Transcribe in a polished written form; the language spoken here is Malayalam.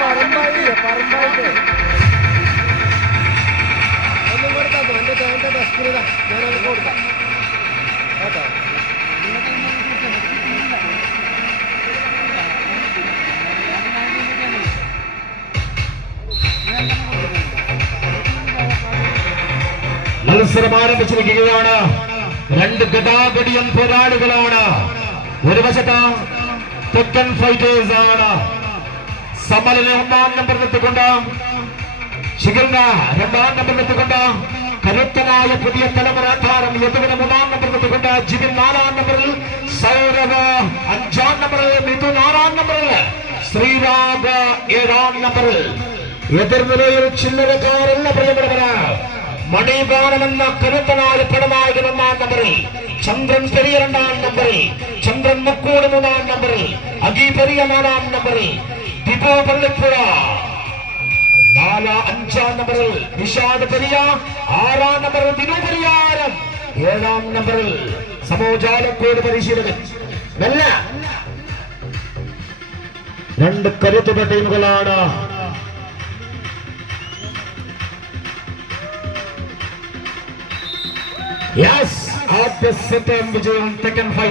പറമ്പായിട്ട് ഒന്നും കൊടുക്കാം. എൻ്റെ ഡെസ്കിൽ ഞാനത് കൊടുക്കാം കേട്ടോ. മത്സരം ആരംഭിച്ചിരിക്കുകയാണ്. രണ്ട് ഗടാഗടിയൻ പോരാളികളാണ്. ഒരു വശത്ത് തെക്കൻ ഫൈറ്റേഴ്സ് ആണ്. സമലിനെ 1-ാം നമ്പറിലെത്തിക്കൊണ്ട് ശിഖിലിന 2-ാം നമ്പറിലെത്തിക്കൊണ്ട് കരുത്തനായ പുതിയ തലമുറ താരം യദുവിനെ 3-ാം നമ്പറിലെത്തിക്കൊണ്ട് ജിബിൻ 4-ാം നമ്പറിൽ, സൗരവ് 5-ാം നമ്പറിൽ, മിഥുൻ 6-ാം നമ്പറിൽ, ശ്രീരാഗ് 7-ാം നമ്പറിൽ. എതിർനിരയിൽ ചില്ലറക്കാരല്ല പ്രിയപ്പെട്ടവര്. മണിഗാനമെന്ന കരുത്തനായ പടനായകൻ 1-ാം നമ്പറിൽ, ചന്ദ്രൻ പെരിയ 2-ാം നമ്പറിൽ, ചന്ദ്രൻ മുക്കൂട് 3-ാം നമ്പറിൽ, അഗി പെരിയ 4-ാം നമ്പറിൽ, ദിപു പള്ളിപ്പുഴ 5-ാം നമ്പറിൽ, നിഷാദ് പെരിയ 6-ാം നമ്പറിൽ, ദിനു പെരിയാരം 7-ാം നമ്പറിൽ, സമോജാലക്കോട് പരിശീലകൻ. രണ്ട് കരുത്തുള്ള ടീമുകളാണ്. Yes, at the second vision, second fight.